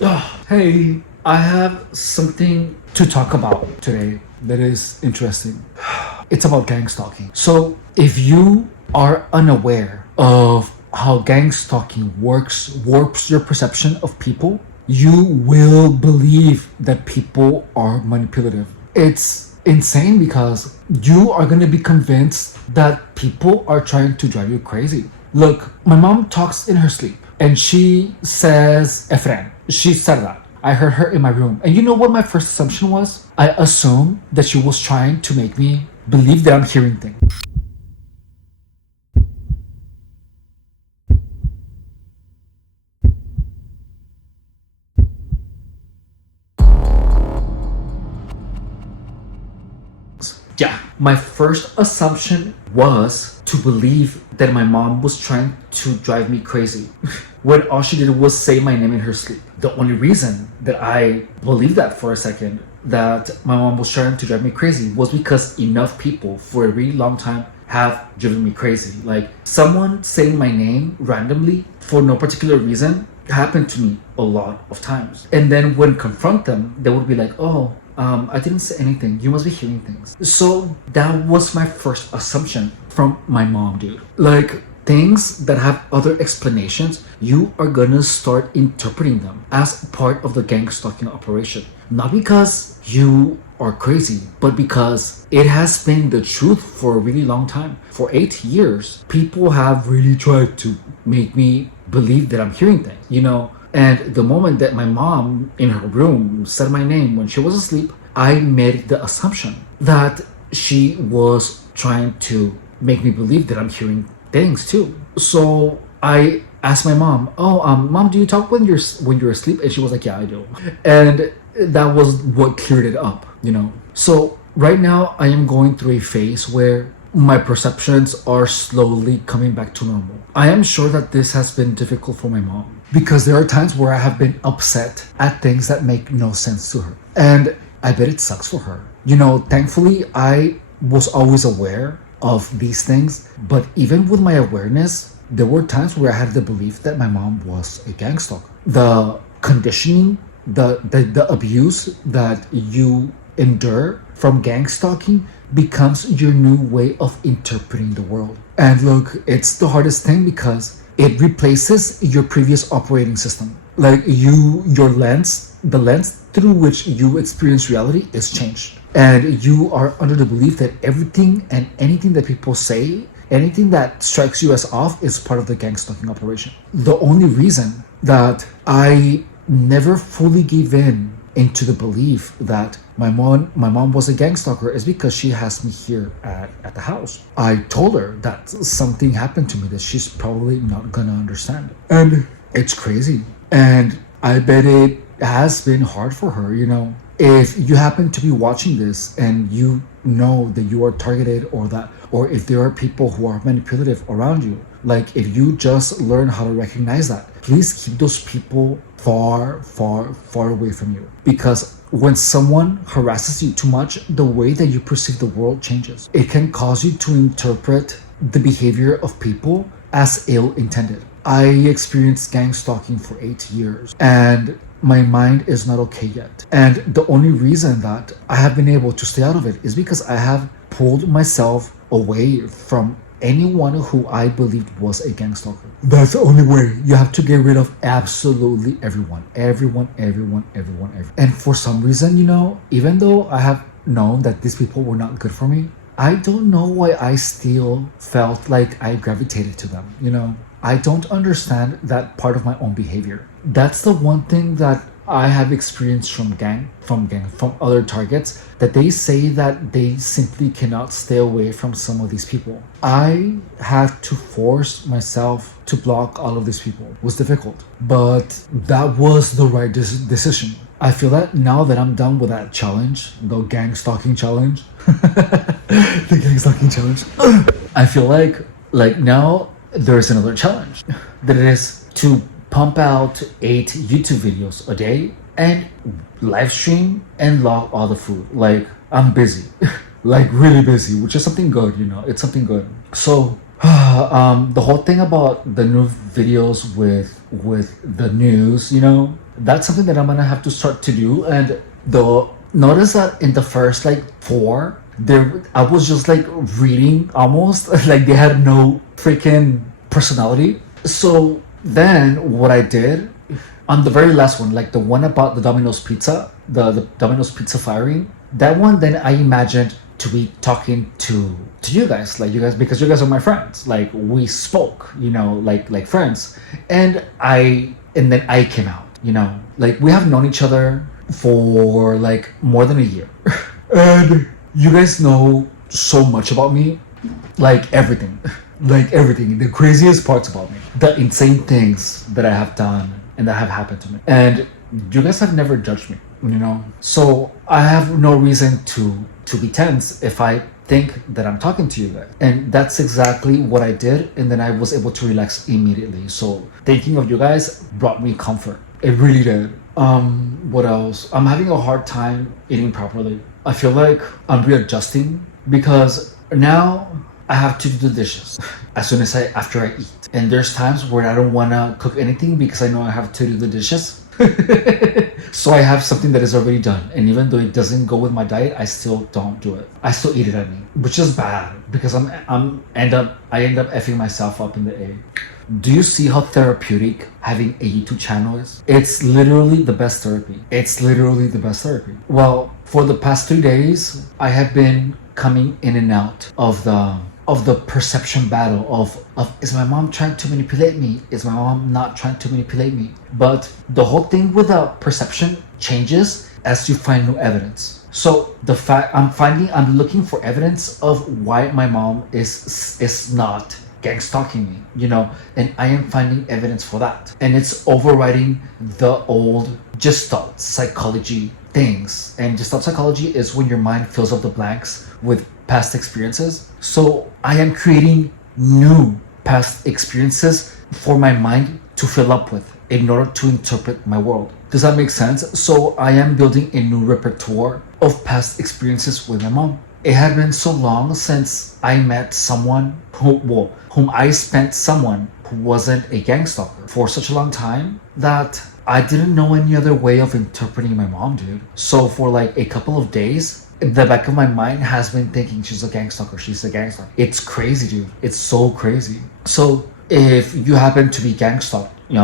Hey, I have something to talk about today that is interesting. It's about gang stalking. So, if you are unaware of how gang stalking works, warps your perception of people, you will believe that people are manipulative. It's insane because you are going to be convinced that people are trying to drive you crazy. Look, my mom talks in her sleep and she says Efren. She said that. I heard her in my room. And you know what my first assumption was? I assumed that she was trying to make me believe that I'm hearing things. Yeah, my first assumption was to believe that my mom was trying to drive me crazy when all she did was say my name in her sleep. The only reason that I believed that for a second, that my mom was trying to drive me crazy, was because enough people for a really long time have driven me crazy. Like someone saying my name randomly for no particular reason happened to me a lot of times. And then when confront them, they would be like, "Oh, I didn't say anything. You must be hearing things." So that was my first assumption from my mom, dude. Like things that have other explanations, you are gonna start interpreting them as part of the gang stalking operation. Not because you are crazy, but because it has been the truth for a really long time. For 8 years, people have really tried to make me believe that I'm hearing things. And the moment that my mom in her room said my name when she was asleep, I made the assumption that she was trying to make me believe that I'm hearing things too. So I asked my mom, "Oh, mom, do you talk when you're asleep?" And she was like, "Yeah, I do." And that was what cleared it up. So right now I am going through a phase where my perceptions are slowly coming back to normal. I am sure that this has been difficult for my mom because there are times where I have been upset at things that make no sense to her. And I bet it sucks for her. Thankfully, I was always aware of these things, but even with my awareness, there were times where I had the belief that my mom was a gang stalker. The conditioning, the abuse that you endure from gang stalking becomes your new way of interpreting the world. And look, it's the hardest thing because it replaces your previous operating system. Like your lens, the lens through which you experience reality is changed. And you are under the belief that everything and anything that people say, anything that strikes you as off, is part of the gang stalking operation. The only reason that I never fully gave in into the belief that my mom was a gang stalker is because she has me here at the house. I told her that something happened to me that she's probably not gonna understand. And it's crazy. And I bet it has been hard for her. If you happen to be watching this and you know that you are targeted, or if there are people who are manipulative around you, like if you just learn how to recognize that, please keep those people far, far, far away from you. Because when someone harasses you too much, the way that you perceive the world changes. It can cause you to interpret the behavior of people as ill-intended. I experienced gang stalking for 8 years and my mind is not okay yet. And the only reason that I have been able to stay out of it is because I have pulled myself away from anyone who I believed was a gang stalker. That's the only way. You have to get rid of absolutely everyone. Everyone. And for some reason, even though I have known that these people were not good for me, I don't know why I still felt like I gravitated to them. I don't understand that part of my own behavior. That's the one thing that I have experienced from other targets, that they say that they simply cannot stay away from some of these people. I had to force myself to block all of these people. It was difficult, but that was the right decision. I feel that now that I'm done with that challenge, the gang stalking challenge, the gang stalking challenge, I feel like now there's another challenge that it is to pump out 8 YouTube videos a day and live stream and log all the food. Like I'm busy, like really busy, which is something good, it's something good. So the whole thing about the new videos with the news, That's something that I'm gonna have to start to do. And the notice that in the first like four, there I was just like reading almost like they had no freaking personality. So then what I did on the very last one, like the one about the Domino's pizza, the Domino's pizza firing, that one, then I imagined to be talking to you guys, like you guys, because you guys are my friends. Like we spoke, like friends, and then I came out, like we have known each other for like more than a year, and you guys know so much about me, like everything, the craziest parts about me, the insane things that I have done and that have happened to me, and you guys have never judged me, so I have no reason to be tense if I think that I'm talking to you guys. And that's exactly what I did, and then I was able to relax immediately. So thinking of you guys brought me comfort. It really did. What else? I'm having a hard time eating properly. I feel like I'm readjusting because now I have to do the dishes after I eat. And there's times where I don't want to cook anything because I know I have to do the dishes. So I have something that is already done, and even though it doesn't go with my diet, I still don't do it. I still eat it, which is bad because I end up effing myself up in the egg. Do you see how therapeutic having a YouTube channel is? It's literally the best therapy. Well, for the past 3 days, I have been coming in and out of the perception battle of is my mom trying to manipulate me? Is my mom not trying to manipulate me? But the whole thing with the perception changes as you find new evidence. So the fact I'm looking for evidence of why my mom is not gangstalking me, and I am finding evidence for that. And it's overriding the old Gestalt psychology things. And Gestalt psychology is when your mind fills up the blanks with past experiences. So I am creating new past experiences for my mind to fill up with in order to interpret my world. Does that make sense? So I am building a new repertoire of past experiences with my mom. It had been so long since I met someone whom I spent someone who wasn't a gang stalker for such a long time that I didn't know any other way of interpreting my mom, dude. So for like a couple of days, the back of my mind has been thinking she's a gang stalker. It's crazy, dude. It's so crazy. So if you happen to be gang stalked, you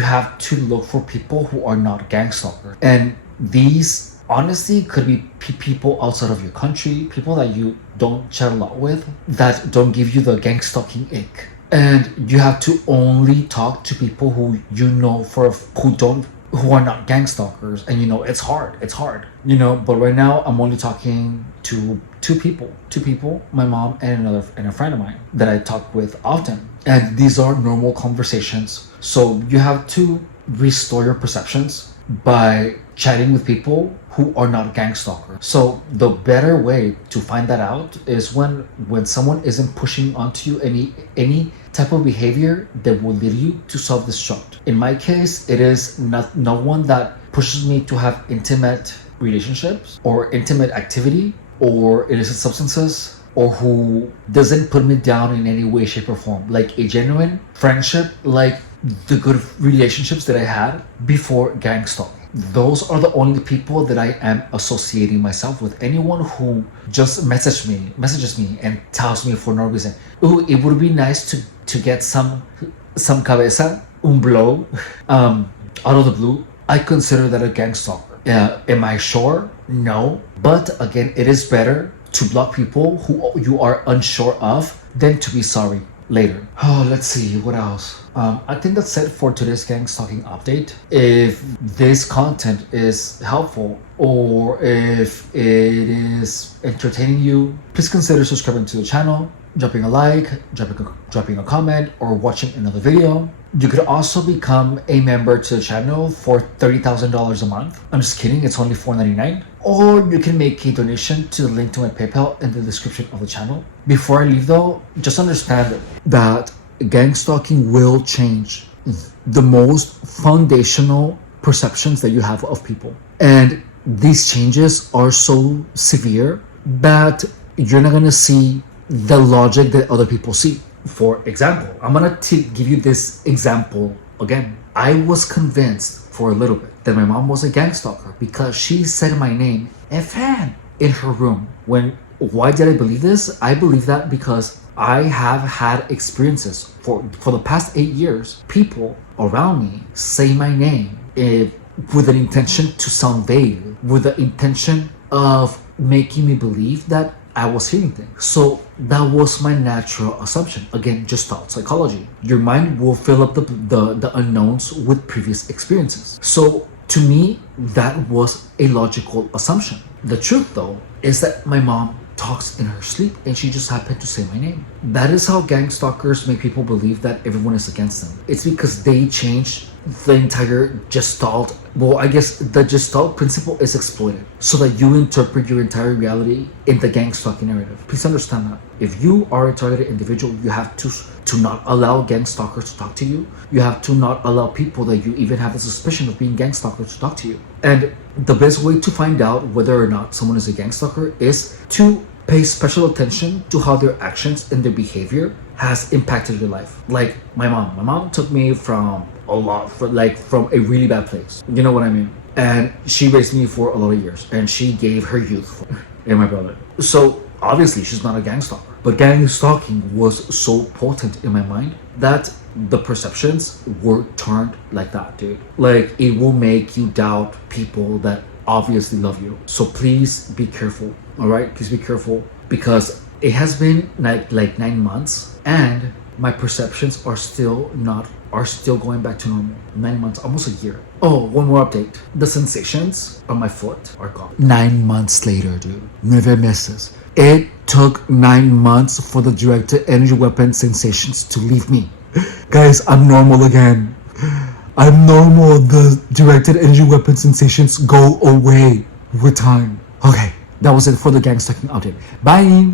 have to look for people who are not gang stalkers. And these honestly could be people outside of your country, people that you don't chat a lot with, that don't give you the gang stalking ick. And you have to only talk to people who who are not gang stalkers. And it's hard. But right now I'm only talking to two people, my mom and a friend of mine that I talk with often. And these are normal conversations. So you have to restore your perceptions by chatting with people who are not gang stalkers. So the better way to find that out is when someone isn't pushing onto you any type of behavior that will lead you to self-destruct. In my case, it is no one that pushes me to have intimate relationships or intimate activity or illicit substances, or who doesn't put me down in any way, shape, or form. Like a genuine friendship, like the good relationships that I had before gang stalking. Those are the only people that I am associating myself with. Anyone who just messages me and tells me for no reason, "Ooh, it would be nice to get some cabeza, un blow, out of the blue," I consider that a gang stalker. Am I sure? No. But again, it is better to block people who you are unsure of than to be sorry later. Oh, let's see, what else? I think that's it for today's gang stalking update. If this content is helpful or if it is entertaining you, please consider subscribing to the channel, dropping a like, dropping a comment, or watching another video. You could also become a member to the channel for $30,000 a month. I'm just kidding, it's only $4.99. Or you can make a donation to the link to my PayPal in the description of the channel. Before I leave though, just understand that gang stalking will change the most foundational perceptions that you have of people. And these changes are so severe that you're not gonna see the logic that other people see. For example, I'm gonna give you this example again, I was convinced for a little bit that my mom was a gang stalker because she said my name, Efan, in her room. Why did I believe this? I believe that because I have had experiences for the past 8 years. People around me say my name with an intention to sound vague, with the intention of making me believe that I was hearing things. So that was my natural assumption. Again, Gestalt psychology. Your mind will fill up the unknowns with previous experiences. So to me, that was a logical assumption. The truth, though, is that my mom talks in her sleep and she just happened to say my name. That is how gang stalkers make people believe that everyone is against them. It's because they changed the entire Gestalt. Well, I guess the Gestalt principle is exploited so that you interpret your entire reality in the gang stalking narrative. Please understand that. If you are a targeted individual, you have to not allow gang stalkers to talk to you. You have to not allow people that you even have a suspicion of being gang stalkers to talk to you. And the best way to find out whether or not someone is a gang stalker is to pay special attention to how their actions and their behavior has impacted your life. Like my mom took me from a really bad place. You know what I mean? And she raised me for a lot of years and she gave her youth for me and my brother. So obviously she's not a gang stalker. But gang stalking was so potent in my mind that the perceptions were turned like that, dude. Like it will make you doubt people that obviously love you. So please be careful. All right, please be careful because it has been like 9 months and my perceptions are still going back to normal. 9 months, almost a year. Oh, one more update. The sensations on my foot are gone. 9 months later, dude. Never misses. It took 9 months for the directed energy weapon sensations to leave me. Guys, I'm normal again. I'm normal. The directed energy weapon sensations go away with time. Okay, that was it for the gang stalking update. Bye!